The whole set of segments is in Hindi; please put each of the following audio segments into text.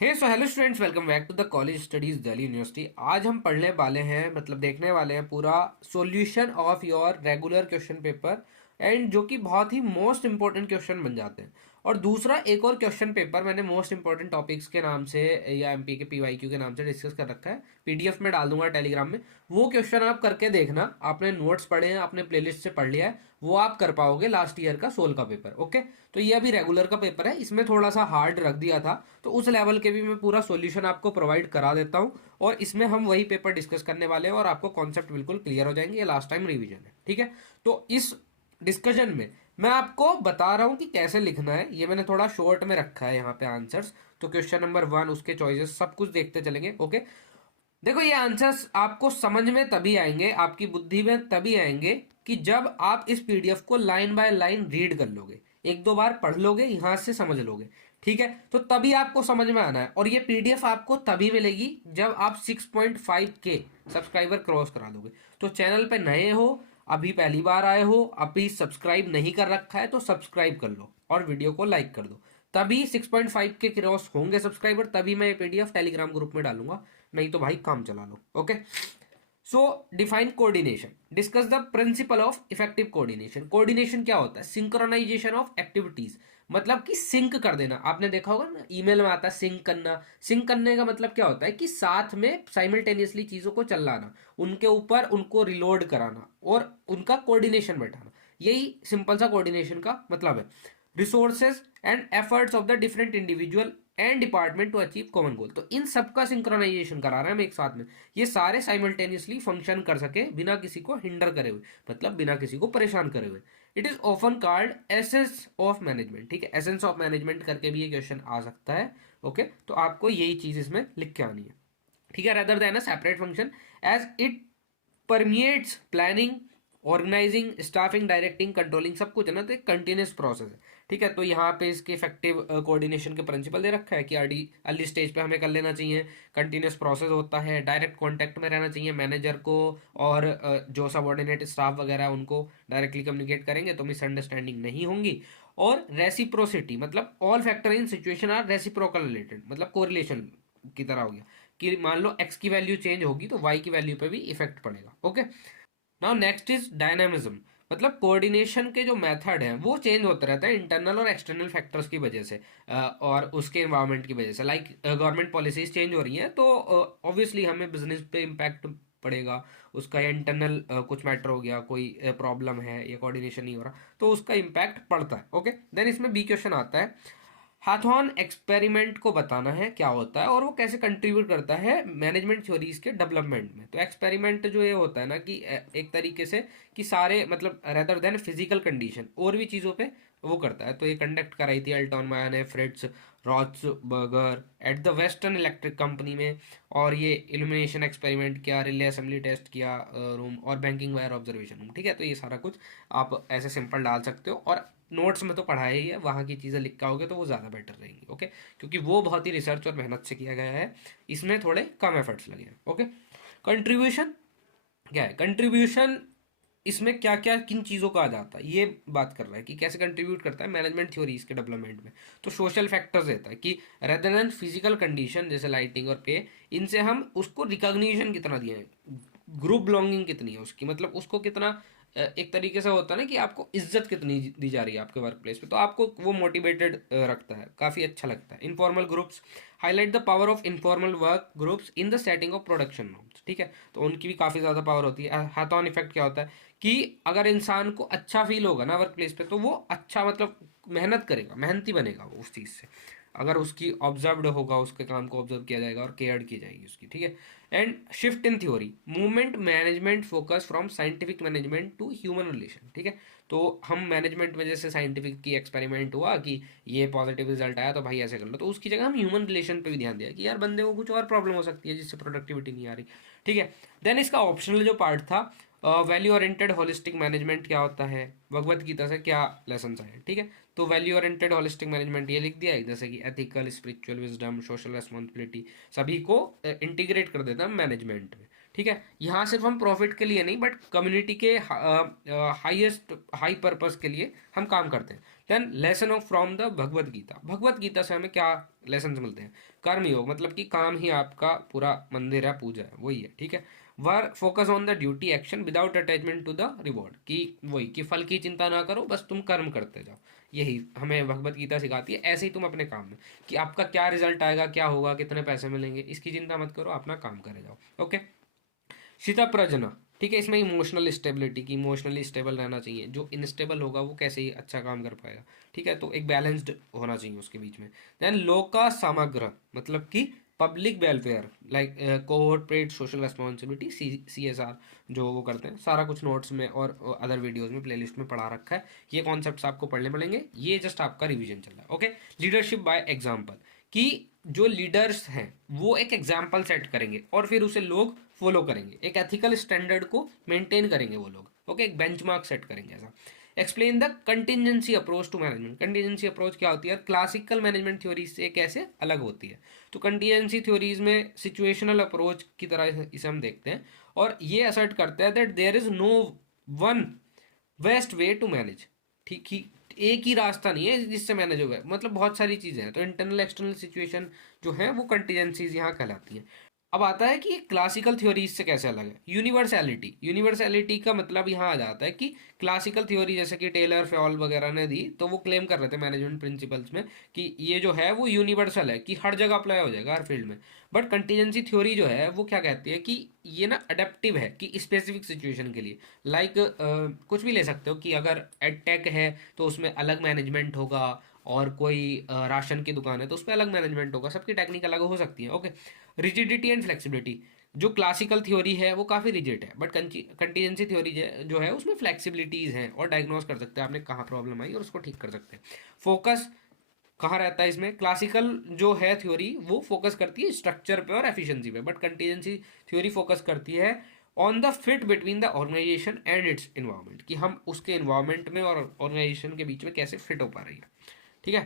Hello students, welcome back to the college studies Delhi University. आज हम पढ़ने वाले हैं, मतलब देखने वाले हैं पूरा solution of your regular question paper, and जो कि बहुत ही मोस्ट इंपॉर्टेंट क्वेश्चन बन जाते हैं। और दूसरा एक और क्वेश्चन पेपर मैंने मोस्ट इंपॉर्टेंट टॉपिक्स के नाम से या एमपी के पीवाईक्यू के नाम से डिस्कस कर रखा है। पीडीएफ में डाल दूंगा टेलीग्राम में। वो क्वेश्चन आप करके देखना। आपने नोट्स पढ़े हैं, आपने प्लेलिस्ट से पढ़ लिया है, वो आप कर पाओगे लास्ट ईयर का सोल का पेपर। ओके, तो ये अभी रेगुलर का पेपर है, इसमें थोड़ा सा हार्ड रख दिया था, तो उस लेवल के भी मैं पूरा सॉल्यूशन आपको प्रोवाइड करा देता हूं। और इसमें हम वही पेपर डिस्कस करने वाले हैं और आपको कॉन्सेप्ट बिल्कुल क्लियर हो जाएंगे। ये लास्ट टाइम रिवीजन है, ठीक है। तो इस डिस्कशन में मैं आपको बता रहा हूं कि कैसे लिखना है। ये मैंने थोड़ा शॉर्ट में रखा है यहाँ पे आंसर्स। तो क्वेश्चन नंबर 1, उसके चॉइसेस सब कुछ देखते चलेंगे। ओके, देखो ये आंसर्स आपको समझ में तभी आएंगे, आपकी बुद्धि में तभी आएंगे कि जब आप इस पीडीएफ को लाइन बाय लाइन रीड कर लोगे, एक दो बार पढ़ लोगे, यहां से समझ लोगे, ठीक है। तो तभी आपको समझ में आना है। और ये पीडीएफ आपको तभी मिलेगी जब आप 6.5 के सब्सक्राइबर क्रॉस करा दोगे। तो चैनल पे नए हो, अभी पहली बार आए हो, अभी सब्सक्राइब नहीं कर रखा है तो सब्सक्राइब कर लो और वीडियो को लाइक कर दो। तभी 6.5 के क्रॉस होंगे सब्सक्राइबर, तभी मैं ये पीडीएफ टेलीग्राम ग्रुप में डालूंगा, नहीं तो भाई काम चला लो। Okay, so define coordination, discuss the principle of effective coordination. Coordination क्या होता है? सिंक्रोनाइजेशन ऑफ एक्टिविटीज, मतलब कि सिंक कर देना। आपने देखा होगा ना, ईमेल में आता है सिंक करना। सिंक करने का मतलब क्या होता है कि साथ में साइमल्टेनियसली चीजों को चलाना, उनके ऊपर उनको रिलोड कराना और उनका कोऑर्डिनेशन बैठाना। यही सिंपल सा कोऑर्डिनेशन का मतलब है। Resources and efforts of the different individual and department to achieve common goal. तो इन सबका सिंक्रोनाइजेशन करा रहे हैं हम एक साथ में, ये सारे साइमल्टेनियसली फंक्शन कर सके बिना किसी को हिंडर करे हुए, मतलब बिना किसी को परेशान करे हुए। It is often called essence of management, ठीक है। एसेंस ऑफ मैनेजमेंट करके भी ये क्वेश्चन आ सकता है। ओके, तो आपको यही चीज इसमें लिख के आनी है, ठीक है। Rather than a separate function, as it permeates planning, organizing, staffing, directing, controlling, सब कुछ है ना। तो एक कंटिन्यूस प्रोसेस है, ठीक है। तो यहाँ पे इसके इफेक्टिव कोऑर्डिनेशन के प्रिंसिपल दे रखा है कि अर्ली अर्ली स्टेज पे हमें कर लेना चाहिए। कंटिन्यूस प्रोसेस होता है, डायरेक्ट कांटेक्ट में रहना चाहिए मैनेजर को, और जो सबऑर्डिनेट स्टाफ वगैरह है उनको डायरेक्टली कम्युनिकेट करेंगे तो मिसअंडरस्टैंडिंग नहीं होंगी। और रेसिप्रोसिटी, मतलब all factor in situation are reciprocal related, मतलब कोरिलेशन की तरह हो गया कि मान लो एक्स की वैल्यू चेंज होगी तो वाई की वैल्यू पे भी इफेक्ट पड़ेगा। Okay, now next is dynamism, मतलब कोऑर्डिनेशन के जो मेथड हैं वो चेंज होते रहते हैं इंटरनल और एक्सटर्नल फैक्टर्स की वजह से, और उसके एनवायरनमेंट की वजह से। लाइक गवर्नमेंट पॉलिसीज चेंज हो रही हैं तो ऑब्वियसली हमें बिजनेस पे इम्पैक्ट पड़ेगा उसका। इंटरनल कुछ मैटर हो गया, कोई प्रॉब्लम है या कोऑर्डिनेशन नहीं हो रहा, तो उसका इम्पैक्ट पड़ता है। ओके, देन इसमें बी क्वेश्चन आता है, हाथॉन एक्सपेरिमेंट को बताना है क्या होता है और वो कैसे कंट्रीब्यूट करता है मैनेजमेंट थ्योरीज के डेवलपमेंट में। तो एक्सपेरिमेंट जो ये होता है ना कि एक तरीके से कि सारे, मतलब रेदर देन फिजिकल कंडीशन और भी चीज़ों पे वो करता है। तो ये कंडक्ट कराई थी एल्टॉन माया ने, Fritz Roethlisberger at the Western Electric company में। और ये इल्यूमिनेशन एक्सपेरिमेंट किया, रिले असेंबली टेस्ट किया रूम, और बैंकिंग वायर ऑब्जर्वेशन रूम, ठीक है। तो ये सारा कुछ आप ऐसे सिंपल डाल सकते हो, और नोट्स में तो पढ़ाया ही है, वहाँ की चीज़ें लिख के आओगे तो वो ज़्यादा बेटर रहेंगी। ओके, क्योंकि वो बहुत ही रिसर्च और मेहनत से किया गया है, इसमें थोड़े कम एफर्ट्स लगे हैं। ओके, कंट्रीब्यूशन क्या है? कंट्रीब्यूशन इसमें क्या क्या किन चीज़ों का आ जाता है, ये बात कर रहा है कि कैसे कंट्रीब्यूट करता है मैनेजमेंट थ्योरीज के डेवलपमेंट में। तो सोशल फैक्टर्स देता है कि रेदर देन फिजिकल कंडीशन जैसे लाइटिंग और पे, इनसे हम उसको रिकॉग्निशन कितना दिए हैं, ग्रुप बिलोंगिंग कितनी है उसकी, मतलब उसको कितना एक तरीके से होता है ना कि आपको इज्जत कितनी दी जा रही है आपके वर्क प्लेस पे, तो आपको वो मोटिवेटेड रखता है, काफ़ी अच्छा लगता है। Informal groups highlight the power of informal work groups in the setting of production norms, ठीक है। तो उनकी भी काफ़ी ज़्यादा पावर होती है। हाथ ऑन इफेक्ट क्या होता है कि अगर इंसान को अच्छा फील होगा ना वर्क प्लेस पे, तो वो अच्छा, मतलब मेहनत करेगा, मेहनती बनेगा वो उस चीज़ से, अगर उसकी ऑब्जर्व्ड होगा, उसके काम को ऑब्जर्व किया जाएगा और केयर की जाएगी उसकी, ठीक है। And shift in theory, movement management focus from scientific management to human relation, ठीक है। तो हम मैनेजमेंट में जैसे साइंटिफिक की एक्सपेरिमेंट हुआ कि ये पॉजिटिव रिजल्ट आया तो भाई ऐसे कर लो, तो उसकी जगह हम ह्यूमन रिलेशन पे भी ध्यान दिया कि यार बंदे को कुछ और प्रॉब्लम हो सकती है जिससे प्रोडक्टिविटी नहीं आ रही, ठीक है। देन इसका ऑप्शनल जो पार्ट था, वैल्यू ओरिएंटेड होलिस्टिक मैनेजमेंट क्या होता है, भगवत गीता से क्या लेसन आए, ठीक है। तो वैल्यू ओरिएंटेड होलिस्टिक मैनेजमेंट ये लिख दिया है, जैसे कि ethical, spiritual, wisdom, social responsibility, सभी को इंटीग्रेट कर देता है मैनेजमेंट में, ठीक है, यहाँ सिर्फ हम प्रॉफिट के लिए नहीं बट कम्युनिटी के हाई पर्पस के लिए हम काम करते हैं। Then lesson of from the Bhagavad Gita, Bhagavad Gita से हमें क्या लेसन मिलते हैं? कर्मयोग, मतलब कि काम ही आपका पूरा मंदिर है, पूजा है, वही है। ठीक है, work focus on the duty action without attachment to the reward, कि वही कि फल की चिंता ना करो, बस तुम कर्म करते जाओ। यही हमें भगवत गीता सिखाती है। ऐसे ही तुम अपने काम में, कि आपका क्या रिजल्ट आएगा, क्या होगा, कितने पैसे मिलेंगे, इसकी चिंता मत करो, अपना काम करे जाओ। ओके, शीता प्रजना, ठीक है, इसमें इमोशनल स्टेबिलिटी, की इमोशनली स्टेबल रहना चाहिए। जो इनस्टेबल होगा वो कैसे ही अच्छा काम कर पाएगा। ठीक है, तो एक बैलेंस्ड होना चाहिए उसके बीच में। देन लोका समग्र, मतलब कि public welfare, like cooperate social responsibility, CSR, जो वो करते हैं। सारा कुछ नोट्स में और अदर वीडियोस में प्लेलिस्ट में पढ़ा रखा है। ये कॉन्सेप्ट्स आपको पढ़ने पड़ेंगे, ये जस्ट आपका रिवीजन चल रहा है। ओके, लीडरशिप बाय एग्जाम्पल, कि जो लीडर्स हैं वो एक एग्जाम्पल सेट करेंगे और फिर उसे लोग फॉलो करेंगे। एक एथिकल स्टैंडर्ड को मेंटेन करेंगे वो लोग। ओके, एक बेंचमार्क सेट करेंगे ऐसा। Explain the contingency approach to management, contingency approach क्या होती है, क्लासिकल मैनेजमेंट थ्योरी से कैसे अलग होती है। तो कंटिजेंसी थ्योरीज में सिचुएशनल अप्रोच की तरह इसे हम देखते हैं, और ये असर्ट करता है that there is no one best way to manage. ठीक ही, एक ही रास्ता नहीं है जिससे मैनेज होगा, मतलब बहुत सारी चीज़ें हैं। तो इंटरनल एक्सटर्नल सिचुएशन जो है वो कंटीजेंसीज यहाँ कहलाती हैं। अब आता है कि ये क्लासिकल थ्योरीज से कैसे अलग है। यूनिवर्सैलिटी, यूनिवर्सैलिटी का मतलब यहाँ आ जाता है कि क्लासिकल थ्योरी जैसे कि टेलर फेल वगैरह ने दी, तो वो क्लेम कर रहे थे मैनेजमेंट प्रिंसिपल्स में कि ये जो है वो यूनिवर्सल है, कि हर जगह अप्लाई हो जाएगा हर फील्ड में। बट कंटीजेंसी थ्योरी जो है वो क्या कहती है कि ये ना अडेप्टिव है, कि स्पेसिफिक सिचुएशन के लिए। लाइक कुछ भी ले सकते हो, कि अगर एडटेक है तो उसमें अलग मैनेजमेंट होगा, और कोई राशन की दुकान है तो उस पर अलग मैनेजमेंट होगा, सबकी टेक्निक अलग हो सकती है। ओके, रिजिडिटी एंड फ्लेक्सिबिलिटी, जो क्लासिकल थ्योरी है वो काफ़ी रिजिड है, बट कंटीजेंसी थ्योरी जो है उसमें फ्लेक्सिबिलिटीज़ हैं, और डायग्नोस कर सकते हैं आपने कहाँ प्रॉब्लम आई और उसको ठीक कर सकते हैं। फोकस कहाँ रहता है इसमें, क्लासिकल जो है थ्योरी वो फोकस करती है स्ट्रक्चर पे और एफिशिएंसी पे, बट कंटीजेंसी थ्योरी फोकस करती है on the fit between the organisation and its environment, कि हम उसके इन्वायरमेंट में और ऑर्गेनाइजेशन के बीच में कैसे फिट हो पा रही है। ठीक है,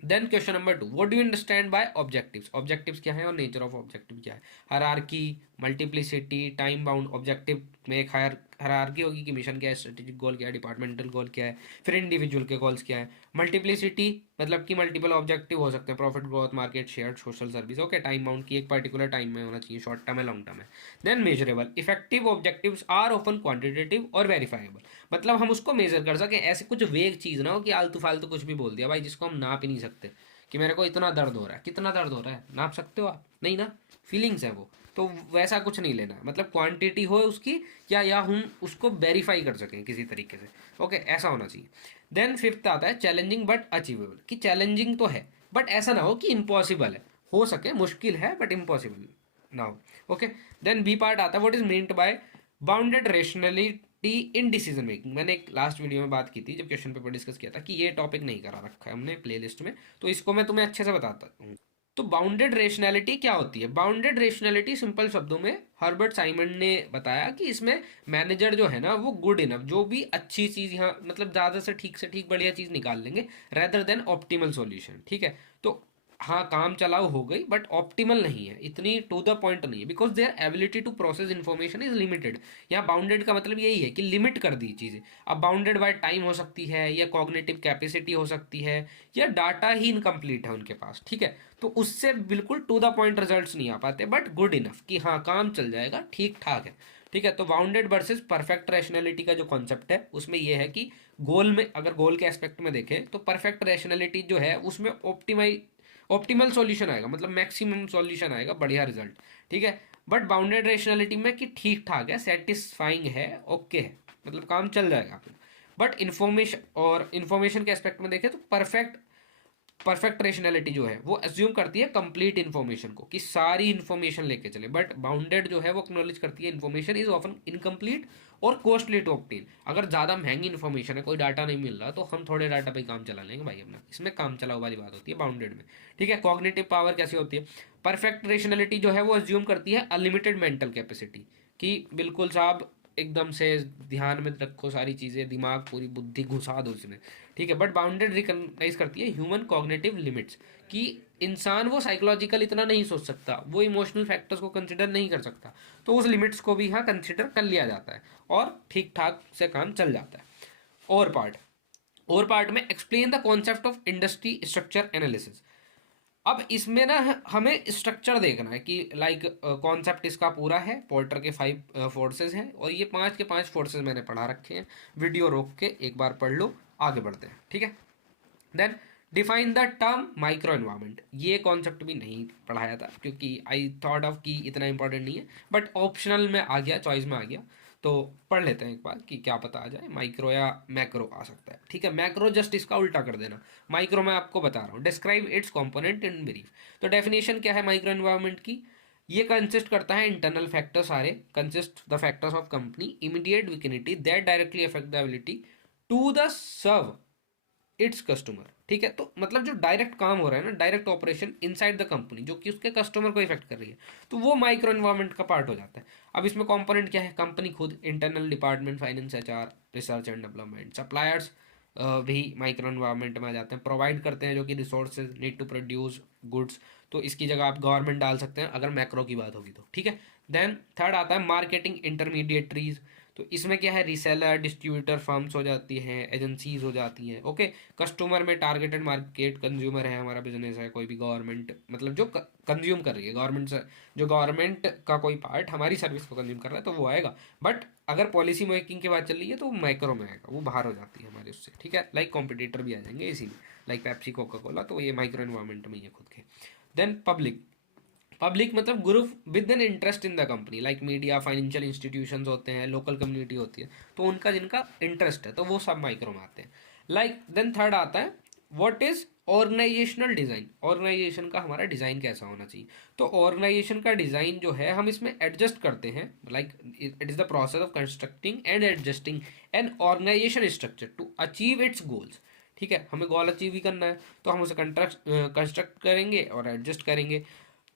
then question number 2, what do you understand by objectives, objectives क्या है और नेचर ऑफ ऑब्जेक्टिव क्या है। Hierarchy, multiplicity, time bound, objective में एक हायरार्की होगी कि मिशन क्या है, स्ट्रेटेजिक गोल क्या है, डिपार्टमेंटल गोल क्या है, फिर इंडिविजुअल के गोल्स क्या है। मल्टीप्लिसिटी मतलब कि मल्टीपल ऑब्जेक्टिव हो सकते हैं, profit, growth, market share, social service. Okay, time bound की एक पर्टिकुलर टाइम में होना चाहिए, शॉर्ट टर्म है, लॉन्ग टर्म है। Then measurable, effective objectives are often quantitative और वेरीफाइबल, मतलब हम उसको मेजर कर सकें, ऐसे कुछ वेग चीज़ ना हो कि आलतू फालतू कुछ भी बोल दिया भाई जिसको हम नाप ही नहीं सकते। कि मेरे को इतना दर्द हो रहा है, कितना दर्द हो रहा है नाप सकते हो आप? नहीं ना, फीलिंग्स है वो। तो वैसा कुछ नहीं लेना, मतलब क्वांटिटी हो उसकी, या हम उसको वेरीफाई कर सकें किसी तरीके से। ओके, ऐसा होना चाहिए। देन फिफ्थ आता है चैलेंजिंग बट अचीवेबल, कि चैलेंजिंग तो है बट ऐसा ना हो कि इम्पॉसिबल है, हो सके मुश्किल है बट इम्पॉसिबल ना हो। ओके, देन बी पार्ट आता है what is meant by bounded rationality in decision making. मैंने एक लास्ट वीडियो में बात की थी जब क्वेश्चन पेपर डिस्कस किया था, कि ये टॉपिक नहीं करा रखा है हमने प्लेलिस्ट में, तो इसको मैं तुम्हें अच्छे से बताता हूँ। तो बाउंडेड रेशनैलिटी क्या होती है? बाउंडेड रेशनैलिटी सिंपल शब्दों में हर्बर्ट साइमन ने बताया कि इसमें मैनेजर जो है ना वो गुड इनफ, जो भी अच्छी चीज़ यहाँ मतलब ज़्यादा से ठीक बढ़िया चीज़ निकाल लेंगे, रेदर देन ऑप्टिमल सॉल्यूशन। ठीक है, तो हाँ काम चलाओ हो गई बट ऑप्टिमल नहीं है, इतनी टू द पॉइंट नहीं है, because their ability to process information is limited. यहाँ बाउंडेड का मतलब यही है कि लिमिट कर दी चीज़ें। अब बाउंडेड बाय टाइम हो सकती है, या कॉग्निटिव कैपेसिटी हो सकती है, या डाटा ही इनकम्प्लीट है उनके पास। ठीक है, तो उससे बिल्कुल टू द पॉइंट रिजल्ट्स नहीं आ पाते, बट गुड इनफ कि हाँ काम चल जाएगा, ठीक ठाक है। ठीक है, तो बाउंडेड वर्सेस परफेक्ट रैशनैलिटी का जो कॉन्सेप्ट है उसमें यह है कि गोल में, अगर गोल के एस्पेक्ट में देखें तो परफेक्ट रैशनैलिटी जो है उसमें ऑप्टिमल सॉल्यूशन आएगा, मतलब मैक्सिमम सॉल्यूशन आएगा, बढ़िया रिजल्ट। ठीक है, बट बाउंडेड रेशनैलिटी में कि ठीक ठाक है, सेटिस्फाइंग है, ओके है, मतलब काम चल जाएगा अपना। बट इन्फॉर्मेशन के एस्पेक्ट में देखें तो परफेक्ट रेशनैलिटी जो है वो एज्यूम करती है कंप्लीट इन्फॉर्मेशन को, कि सारी इन्फॉर्मेशन लेके चले, बट बाउंडेड जो है वो एक्नॉलेज करती है इन्फॉर्मेशन इज ऑफन इनकम्प्लीट और कॉस्टली टू ऑब्टेन। अगर ज़्यादा महंगी इन्फॉर्मेशन है, कोई डाटा नहीं मिल रहा, तो हम थोड़े डाटा पे काम चला लेंगे भाई अपना, इसमें काम चलाओ वाली बात होती है बाउंडेड में। ठीक है, कॉग्निटिव पावर कैसी होती है? परफेक्ट रेशनैलिटी जो है वो एज्यूम करती है अनलिमिटेड मेंटल कैपेसिटी, कि बिल्कुल साहब एकदम से ध्यान में रखो सारी चीज़ें, दिमाग पूरी बुद्धि घुसा दो उसमें, ठीक है। बट बाउंडेड रिकॉग्नाइज करती है ह्यूमन कॉग्निटिव लिमिट्स, कि इंसान वो साइकोलॉजिकल इतना नहीं सोच सकता, वो इमोशनल फैक्टर्स को कंसिडर नहीं कर सकता, तो उस लिमिट्स को भी यहाँ कंसिडर कर लिया जाता है और ठीक ठाक से काम चल जाता है। और पार्ट में explain the concept of industry structure analysis. अब इसमें ना हमें स्ट्रक्चर देखना है कि लाइक कॉन्सेप्ट इसका पूरा है, पोर्टर के 5 फोर्सेस हैं और ये 5 के 5 फोर्सेस मैंने पढ़ा रखे हैं, वीडियो रोक के एक बार पढ़ लो, आगे बढ़ते हैं, ठीक है। Then define the term micro environment, ये कॉन्सेप्ट भी नहीं पढ़ाया था क्योंकि आई थॉट ऑफ कि इतना इंपॉर्टेंट नहीं है, बट ऑप्शनल में आ गया, चॉइस में आ गया, तो पढ़ लेते हैं एक बार कि क्या पता आ जाए, माइक्रो या मैक्रो आ सकता है, ठीक है। मैक्रो जस्ट इसका उल्टा कर देना, माइक्रो मैं आपको बता रहा हूँ। Describe its component in brief, तो डेफिनेशन क्या है माइक्रो एनवायरनमेंट की, ये कंसिस्ट करता है इंटरनल फैक्टर सारे, consist the factors of company immediate vicinity that directly affect the ability to the serve its customer, ठीक है। तो मतलब जो डायरेक्ट काम हो रहा है ना, direct operation inside the company, जो कि उसके कस्टमर को इफेक्ट कर रही है, तो वो माइक्रो एनवायरनमेंट का पार्ट हो जाता है। अब इसमें कंपोनेंट क्या है, कंपनी खुद, internal department, finance, HR, research and development, suppliers भी माइक्रो एनवायरनमेंट में आ जाते हैं, प्रोवाइड करते हैं जो कि resources need to produce goods, तो इसकी जगह आप गवर्नमेंट डाल सकते हैं अगर मैक्रो की बात होगी तो, ठीक है। देन थर्ड आता है मार्केटिंग इंटरमीडिएटरीज, तो इसमें क्या है, रीसेलर, डिस्ट्रीब्यूटर फर्म्स हो जाती हैं, एजेंसीज हो जाती हैं, ओके। कस्टमर में टारगेटेड मार्केट, कंज्यूमर है, हमारा बिजनेस है, कोई भी गवर्नमेंट, मतलब जो कंज्यूम कर रही है गवर्नमेंट से, जो गवर्नमेंट का कोई पार्ट हमारी सर्विस को कंज्यूम कर रहा है तो वो आएगा। बट अगर पॉलिसी मेकिंग की बात चल रही है तो वो माइक्रो में आएगा, वो बाहर हो जाती है हमारे उससे, ठीक है। लाइक कॉम्पिटिटर भी आ जाएंगे इसी में, लाइक पेप्सी, कोका कोला, तो ये माइक्रो एनवायरमेंट में ही है खुद के। देन पब्लिक, पब्लिक मतलब group with an interest in the company, like media, financial institutions होते हैं, लोकल कम्युनिटी होती है, तो उनका जिनका इंटरेस्ट है तो वो सब माइक्रो में आते हैं। लाइक देन थर्ड आता है what is organisational design, organisation का हमारा डिज़ाइन कैसा होना चाहिए, तो ऑर्गेनाइजेशन का डिज़ाइन जो है हम इसमें एडजस्ट करते हैं, like it is the process of constructing and adjusting an organisation structure to achieve its goals, ठीक है। हमें गोल अचीव ही करना है तो हम उसे कंस्ट्रक्ट करेंगे और एडजस्ट करेंगे।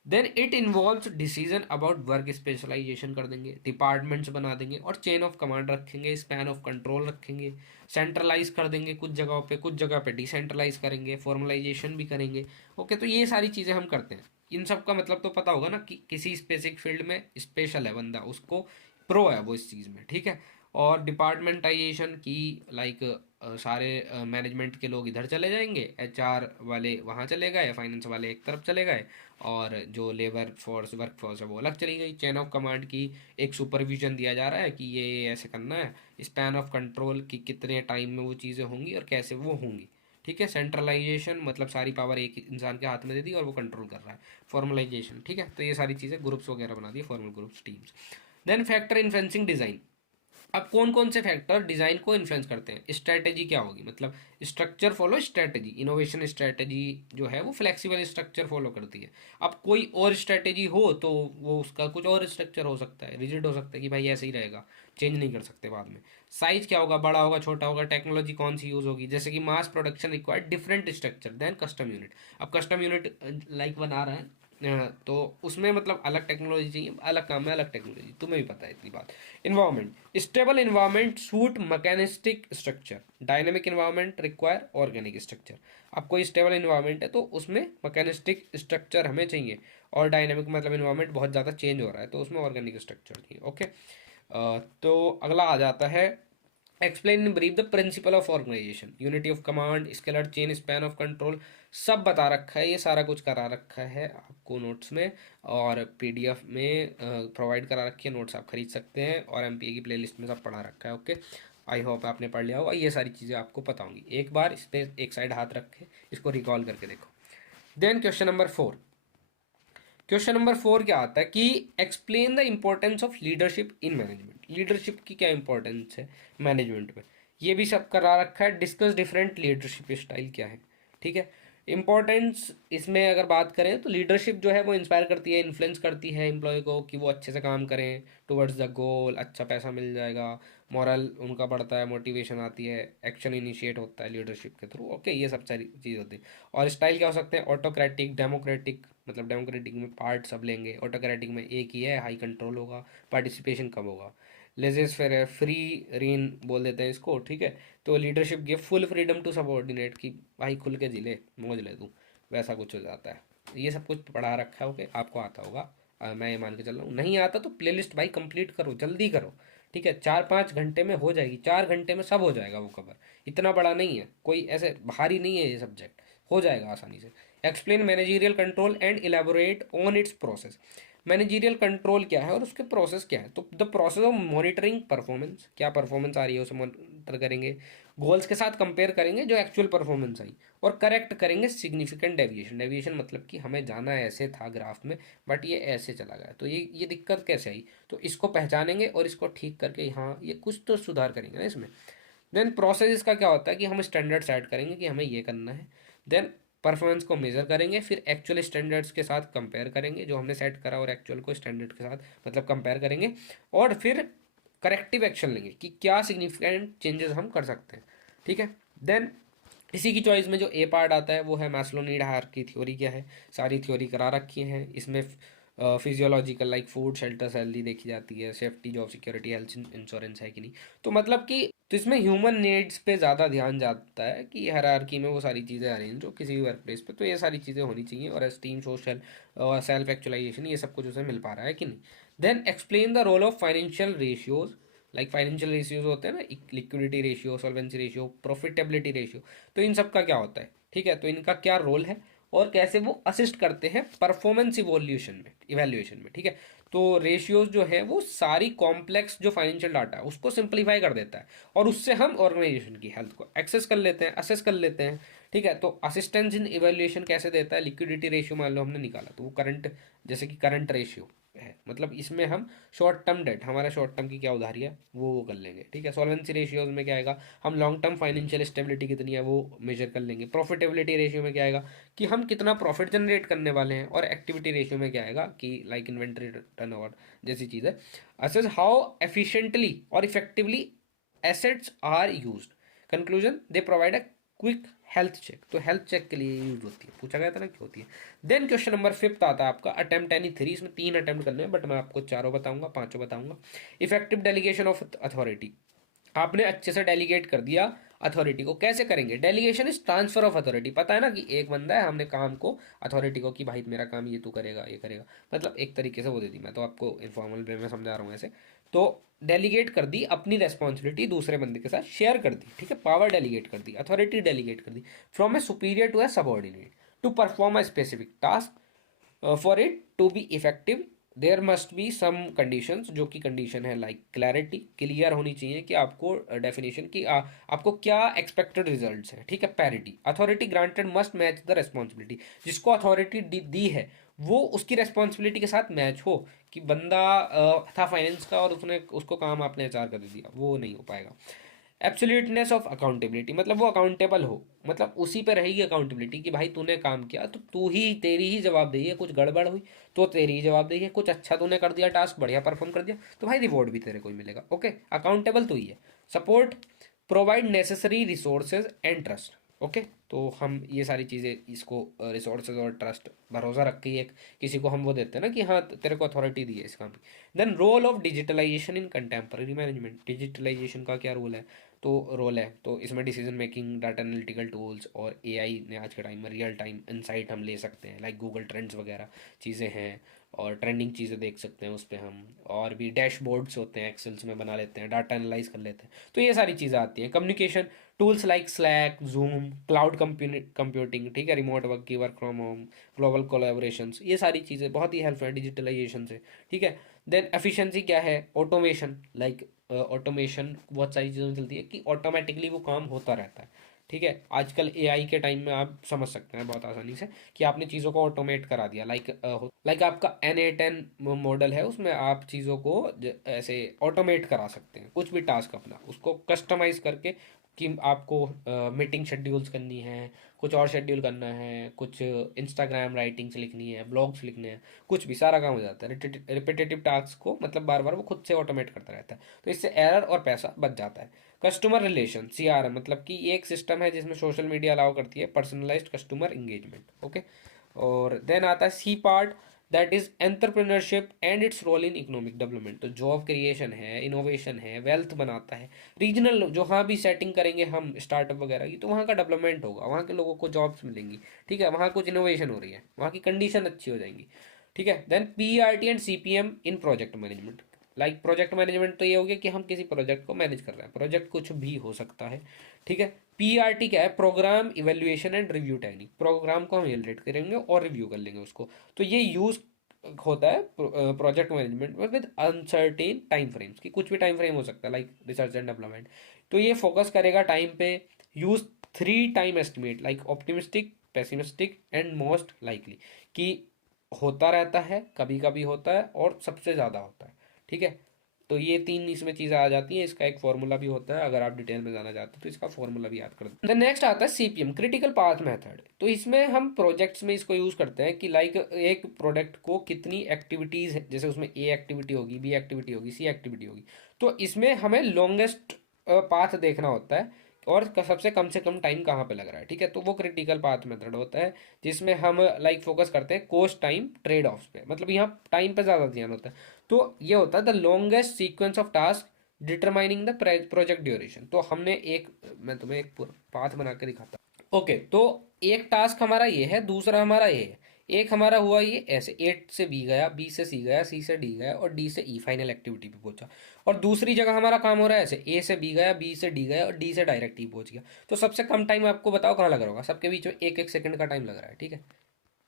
Then it involves decision about work specialisation कर देंगे, डिपार्टमेंट्स बना देंगे और चेन ऑफ कमांड रखेंगे, स्पैन ऑफ कंट्रोल रखेंगे, सेंट्रलाइज कर देंगे कुछ जगहों पे, कुछ जगह पे डिसेंट्रलाइज करेंगे, फॉर्मलाइजेशन भी करेंगे, ओके। तो ये सारी चीज़ें हम करते हैं। इन सब का मतलब तो पता होगा ना कि किसी स्पेसिफिक फील्ड में स्पेशल है बंदा, उसको प्रो है वो इस चीज़ में, ठीक है। और डिपार्टमेंटाइजेशन की लाइक सारे मैनेजमेंट के लोग इधर चले जाएंगे, एचआर वाले वहाँ चले गए, फाइनेंस वाले एक तरफ चले गए, और जो लेबर फोर्स, वर्क फोर्स है वो अलग चली गई। चेन ऑफ कमांड की एक सुपरविजन दिया जा रहा है कि ये ऐसे करना है, स्पैन ऑफ कंट्रोल कि कितने टाइम में वो चीज़ें होंगी और कैसे वो होंगी, ठीक है। सेंट्रलाइजेशन मतलब सारी पावर एक इंसान के हाथ में दे दी और वो कंट्रोल कर रहा है। फॉर्मलाइजेशन, ठीक है। तो ये सारी चीज़ें ग्रुप्स वगैरह बना दी, formal groups, teams. Then factor influencing design, अब कौन कौन से फैक्टर डिज़ाइन को इन्फ्लुएंस करते हैं। स्ट्रैटेजी क्या होगी, मतलब structure follow strategy, innovation strategy जो है वो फ्लेक्सिबल स्ट्रक्चर फॉलो करती है। अब कोई और स्ट्रैटेजी हो तो वो उसका कुछ और स्ट्रक्चर हो सकता है, रिजिड हो सकता है कि भाई ऐसे ही रहेगा, चेंज नहीं कर सकते बाद में। साइज क्या होगा, बड़ा होगा, छोटा होगा, टेक्नोलॉजी कौन सी यूज़ होगी, जैसे कि mass production required different structure than custom unit. अब कस्टम यूनिट लाइक बना रहा है तो उसमें मतलब अलग टेक्नोलॉजी चाहिए, अलग काम में अलग टेक्नोलॉजी, तुम्हें भी पता है इतनी बात। Environment, stable environment suit mechanistic structure, dynamic environment require organic structure. अब कोई स्टेबल इन्वायरमेंट है तो उसमें मैकेनिस्टिक स्ट्रक्चर हमें चाहिए, और डायनेमिक मतलब इन्वायरमेंट बहुत ज़्यादा चेंज हो रहा है तो उसमें ऑर्गेनिक स्ट्रक्चर चाहिए, ओके। तो अगला आ जाता है explain in brief the principle of organisation, unity of command, scalar chain, span of control, सब बता रखा है, ये सारा कुछ करा रखा है आपको नोट्स में, और पीडीएफ में प्रोवाइड करा रखी है, नोट्स आप खरीद सकते हैं, और एमपीए की प्लेलिस्ट में सब पढ़ा रखा है, ओके। आई होप आपने पढ़ लिया होगा, ये सारी चीज़ें आपको पता होंगी। एक बार इस पर एक साइड हाथ रख के इसको रिकॉल करके देखो। Then question number 4, question number 4 क्या आता है कि explain the importance of leadership in management, leadership की क्या इंपॉर्टेंस है मैनेजमेंट में, ये भी सब करा रखा है। डिस्कस डिफरेंट लीडरशिप स्टाइल क्या है, ठीक है। इंपॉर्टेंस इसमें अगर बात करें तो लीडरशिप जो है वो इंस्पायर करती है, इन्फ्लुएंस करती है एम्प्लॉय को कि वो अच्छे से काम करें टुवर्ड्स द गोल, अच्छा पैसा मिल जाएगा, मॉरल उनका बढ़ता है, मोटिवेशन आती है, एक्शन इनिशिएट होता है लीडरशिप के थ्रू, ओके। ये सब सारी चीज़ होती है। और स्टाइल क्या हो सकते हैं, ऑटोक्रेटिक, डेमोक्रेटिक, मतलब डेमोक्रेटिक में पार्ट सब लेंगे, ऑटोक्रेटिक में एक ही है, हाई कंट्रोल होगा, पार्टिसिपेशन कम होगा। लेजेस फेयर है, फ्री रेन बोल देते हैं इसको, ठीक है। तो leadership give full freedom to subordinate, की भाई खुल के जी ले, मौज ले तू, वैसा कुछ हो जाता है। ये सब कुछ पढ़ा रखा है, ओके, आपको आता होगा। मैं ये मान के चल रहा हूँ, नहीं आता तो प्लेलिस्ट भाई कंप्लीट करो, जल्दी करो, ठीक है। 4-5 घंटे में हो जाएगी, 4 घंटे में सब हो जाएगा वो कवर। इतना बड़ा नहीं है, कोई ऐसे भारी नहीं है ये सब्जेक्ट, हो जाएगा आसानी से। Explain managerial control and elaborate on it's process. Managerial control क्या है और उसके प्रोसेस क्या है, तो the process of monitoring performance, क्या परफॉर्मेंस आ रही है उसे मॉनिटर करेंगे, गोल्स के साथ कंपेयर करेंगे जो एक्चुअल परफॉर्मेंस आई, और करेक्ट करेंगे सिग्निफिकेंट डेविएशन। डेविएशन मतलब कि हमें जाना ऐसे था ग्राफ में, बट ये ऐसे चला गया, तो ये दिक्कत कैसे आई, तो इसको पहचानेंगे और इसको ठीक करके हाँ ये कुछ तो सुधार करेंगे ना इसमें। देन प्रोसेस इसका क्या होता है कि हम स्टैंडर्ड सेट करेंगे कि हमें ये करना है, देन परफॉर्मेंस को मेजर करेंगे, फिर एक्चुअल स्टैंडर्ड्स के साथ कंपेयर करेंगे, जो हमने सेट करा और एक्चुअल को स्टैंडर्ड के साथ मतलब कंपेयर करेंगे, और फिर करेक्टिव एक्शन लेंगे कि क्या सिग्निफिकेंट चेंजेस हम कर सकते हैं, ठीक है। देन इसी की चॉइस में जो ए पार्ट आता है वो है मैस्लो नीड हायरार्की थ्योरी। क्या है, सारी थ्योरी करा रखी हैं इसमें। Physiological like food shelter salary देखी जाती है, safety job security health insurance है कि नहीं, तो मतलब कि तो इसमें ह्यूमन नीड्स पे ज़्यादा ध्यान जाता है कि हायरार्की में वो सारी चीज़ें अरेंज हो किसी भी वर्क प्लेस पे, तो ये सारी चीज़ें होनी चाहिए, और एस्टीम सोशल सेल्फ एक्चुअलाइजेशन ये सब कुछ उसे मिल पा रहा है कि नहीं। Then explain the role of financial ratios, like financial ratios होते हैं ना, liquidity ratio, solvency ratio, profitability ratio, तो इन सब का क्या होता है, ठीक है, तो इनका क्या रोल है और कैसे वो असिस्ट करते हैं परफॉर्मेंस इवोल्यूशन में, इवैल्यूएशन में, ठीक है। तो रेशियोज जो है वो सारी कॉम्प्लेक्स जो फाइनेंशियल डाटा है उसको सिंप्लीफाई कर देता है, और उससे हम ऑर्गेनाइजेशन की हेल्थ को एक्सेस कर लेते हैं, असेस कर लेते हैं, ठीक है। तो असिस्टेंस इन इवैल्यूएशन कैसे देता है, लिक्विडिटी रेशियो मान लो हमने निकाला, तो वो करंट, जैसे कि करंट रेशियो है, मतलब इसमें हम शॉर्ट टर्म डेट, हमारा शॉर्ट टर्म की क्या उधारी है वो कर लेंगे, ठीक है। सॉल्वेंसी रेशियोज में क्या आएगा, हम लॉन्ग टर्म फाइनेंशियल स्टेबिलिटी कितनी है वो मेजर कर लेंगे। प्रॉफिटेबिलिटी रेशियो में क्या आएगा कि हम कितना प्रॉफिट जनरेट करने वाले हैं, और एक्टिविटी रेशियो में क्या आएगा कि लाइक इन्वेंट्री टर्नओवर जैसी चीज़ है। असेस हाउ एफिशिएंटली और effectively assets are used. Conclusion, they provide a quick health check, तो हेल्थ चेक के लिए यूज होती है, पूछा गया था ना क्यों होती है। देन क्वेश्चन नंबर 5 आता है आपका अटेम्प्ट एनी थ्री, इसमें 3 अटेम्प्ट करने हैं, बट मैं आपको चारों बताऊंगा, पांचों बताऊंगा। इफेक्टिव डेलीगेशन ऑफ अथॉरिटी, आपने अच्छे से डेलीगेट कर दिया अथॉरिटी को, कैसे करेंगे, delegation is transfer of authority, पता है ना कि एक बंदा है, हमने काम को अथॉरिटी को कि भाई मेरा काम ये तू करेगा ये करेगा, मतलब एक तरीके से वो दे दी, मैं तो आपको इनफॉर्मल वे में समझा रहा हूँ ऐसे। तो डेलीगेट कर दी अपनी रेस्पॉन्सिबिलिटी दूसरे बंदे के साथ शेयर कर दी, ठीक है, पावर डेलीगेट कर दी, अथॉरिटी डेलीगेट कर दी, from a superior to a subordinate to perform a specific task. For it to be effective there must be some conditions, जो कि कंडीशन है लाइक क्लैरिटी, क्लियर होनी चाहिए कि आपको डेफिनेशन की आपको क्या एक्सपेक्टेड रिजल्ट्स हैं, ठीक है। Parity, authority granted must match the responsibility, जिसको अथॉरिटी दी है वो उसकी रेस्पॉन्सिबिलिटी के साथ मैच हो, कि बंदा था फाइनेंस का और उसने उसको काम आपने एचआर कर दिया, वो नहीं हो पाएगा। एब्सोल्यूटनेस ऑफ अकाउंटेबिलिटी, मतलब वो अकाउंटेबल हो, मतलब उसी पे रहेगी अकाउंटेबिलिटी कि भाई तूने काम किया तो तू ही, तेरी ही जवाबदेही है, कुछ गड़बड़ हुई तो तेरी ही जवाबदेही है, कुछ अच्छा तूने कर दिया, टास्क बढ़िया परफॉर्म कर दिया तो भाई रिवॉर्ड भी तेरे को ही मिलेगा, ओके, अकाउंटेबल तो ही है। Support, provide necessary resources and trust, okay. तो हम ये सारी चीज़ें इसको रिसोर्सेज और ट्रस्ट भरोसा रख के एक किसी को हम वो देते हैं ना कि हाँ तेरे को अथॉरिटी दी है इस काम की। Then role of digitalisation in contemporary management, digitalisation का क्या रोल है, तो रोल है तो इसमें decision making, data analytical tools और एआई ने आज के टाइम में रियल टाइम इंसाइट हम ले सकते हैं, लाइक गूगल ट्रेंड्स वगैरह चीज़ें हैं, और ट्रेंडिंग चीज़ें देख सकते हैं उस पर हम, और भी डैशबोर्ड्स होते हैं एक्सेल्स में बना लेते हैं, डाटा एनालाइज कर लेते हैं, तो ये सारी चीज़ें आती हैं। Communication tools like slack, zoom, cloud computing, ठीक है, रिमोट वर्क की, work from home, global collaborations, ये सारी चीज़ें बहुत ही हेल्प है डिजिटलाइजेशन से, ठीक है। देन एफिशिएंसी क्या है, ऑटोमेशन, लाइक ऑटोमेशन बहुत सारी चीज़ों में चलती है कि ऑटोमेटिकली वो काम होता रहता है, ठीक है। आजकल एआई के टाइम में आप समझ सकते हैं बहुत आसानी से कि आपने चीज़ों को ऑटोमेट करा दिया, लाइक आपका N8 मॉडल है उसमें आप चीज़ों को ऐसे ऑटोमेट करा सकते हैं, कुछ भी टास्क अपना उसको कस्टमाइज करके, कि आपको मीटिंग शेड्यूल्स करनी है, कुछ और शेड्यूल करना है, कुछ इंस्टाग्राम राइटिंग्स लिखनी है, ब्लॉग्स लिखने हैं, कुछ भी सारा काम हो जाता है। रिपीटेटिव टास्क को मतलब बार बार वो खुद से ऑटोमेट करता रहता है, तो इससे एरर और पैसा बच जाता है। कस्टमर रिलेशन, CRM, मतलब कि ये एक सिस्टम है जिसमें सोशल मीडिया अलाउ करती है पर्सनलाइज्ड कस्टमर इंगेजमेंट, ओके। और देन आता है C part, that is entrepreneurship and its role in economic development. तो जॉब क्रिएशन है, इनोवेशन है, वेल्थ बनाता है, रीजनल जहाँ भी सेटिंग करेंगे हम स्टार्टअप वगैरह की, तो वहाँ का डेवलपमेंट होगा, वहाँ के लोगों को जॉब्स मिलेंगी, ठीक है, वहाँ कुछ इनोवेशन हो रही है, वहाँ की कंडीशन अच्छी हो जाएंगी, ठीक है। Then PERT and CPM in project management. Like project management तो ये हो गया कि हम किसी प्रोजेक्ट को मैनेज कर रहे हैं, प्रोजेक्ट कुछ भी हो सकता है, ठीक है। PERT क्या है? Program evaluation and review technique. Program को हम इवेलुएट करेंगे और रिव्यू कर लेंगे उसको। तो ये यूज होता है प्रोजेक्ट मैनेजमेंट में विद अनसर्टेन टाइम फ्रेम्स, की कुछ भी टाइम फ्रेम हो सकता है, लाइक रिसर्च एंड डेवलपमेंट। तो ये फोकस करेगा टाइम पे। Use 3 time estimate, like optimistic, pessimistic and most likely, कि होता रहता है, कभी कभी होता है और सबसे ज़्यादा होता है, ठीक है। तो ये 3 इसमें चीज़ें आ जाती हैं। इसका एक फॉर्मूला भी होता है, अगर आप डिटेल में जाना चाहते हो तो इसका फॉर्मूला भी याद कर दो। नेक्स्ट आता है CPM, क्रिटिकल पाथ मेथड। तो इसमें हम प्रोजेक्ट्स में इसको यूज़ करते हैं कि लाइक एक प्रोडक्ट को कितनी एक्टिविटीज़ है, जैसे उसमें A एक्टिविटी होगी, B एक्टिविटी होगी, C एक्टिविटी होगी, तो इसमें हमें लॉन्गेस्ट पाथ देखना होता है और सबसे कम से कम टाइम कहाँ पे लग रहा है, ठीक है। तो वो क्रिटिकल पाथ मेथड होता है, जिसमें हम लाइक फोकस करते हैं कॉस्ट टाइम ट्रेड ऑफ्स पे, मतलब यहाँ टाइम पे ज़्यादा ध्यान होता है। तो ये होता है the longest sequence of task determining the project duration. तो हमने एक, मैं तुम्हें एक पाथ बना के दिखाता हूँ। ओके, तो एक टास्क हमारा ये है, दूसरा हमारा ये है। एक हमारा हुआ ये ऐसे, A से B गया, B से C गया, C से D गया और D से E फाइनल एक्टिविटी पे पहुंचा। और दूसरी जगह हमारा काम हो रहा है ऐसे, A से B गया, B से D गया और D से डायरेक्ट E पहुंच गया। तो सबसे कम टाइम आपको बताओ कहाँ लग रहा होगा? सबके बीच में 1-1 सेकंड का टाइम लग रहा है, ठीक है,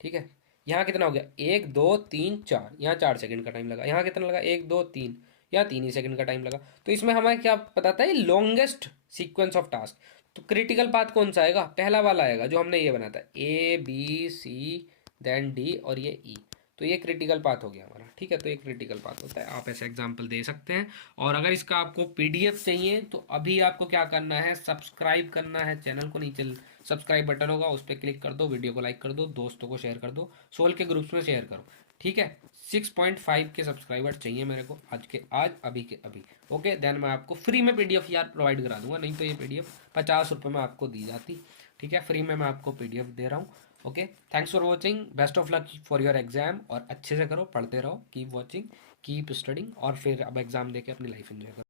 ठीक है। यहाँ कितना हो गया? 1 2 3 4, यहाँ 4 सेकंड का टाइम लगा। यहाँ कितना लगा? 1 2 3, यहाँ 3 ही सेकंड का टाइम लगा। तो इसमें हमें क्या पता था? Longest sequence of task. तो क्रिटिकल पाथ कौन सा आएगा? पहला वाला आएगा जो हमने ये बनाया था, A B C then D और ये E। तो ये क्रिटिकल पाथ हो गया हमारा, ठीक है। तो ये क्रिटिकल पाथ होता है, आप ऐसे एग्जाम्पल दे सकते हैं। और अगर इसका आपको PDF चाहिए तो अभी आपको क्या करना है? सब्सक्राइब करना है चैनल को। नीचे सब्सक्राइब बटन होगा, उस पर क्लिक कर दो, वीडियो को लाइक कर दो, दोस्तों को शेयर कर दो, सोल के ग्रुप्स में शेयर करो, ठीक है। 6.5 के सब्सक्राइबर चाहिए मेरे को आज के आज, अभी के अभी। ओके, देन मैं आपको फ्री में PDF यार प्रोवाइड करा दूंगा। नहीं तो ये PDF 50 रुपये में आपको दी जाती, ठीक है। फ्री में मैं आपको PDF दे रहा हूँ। Okay, thanks for watching, best of luck for your exam. और अच्छे से करो, पढ़ते रहो, कीप वॉचिंग, कीप स्टडिंग, और फिर अब एग्जाम देके अपनी लाइफ एंजॉय करो।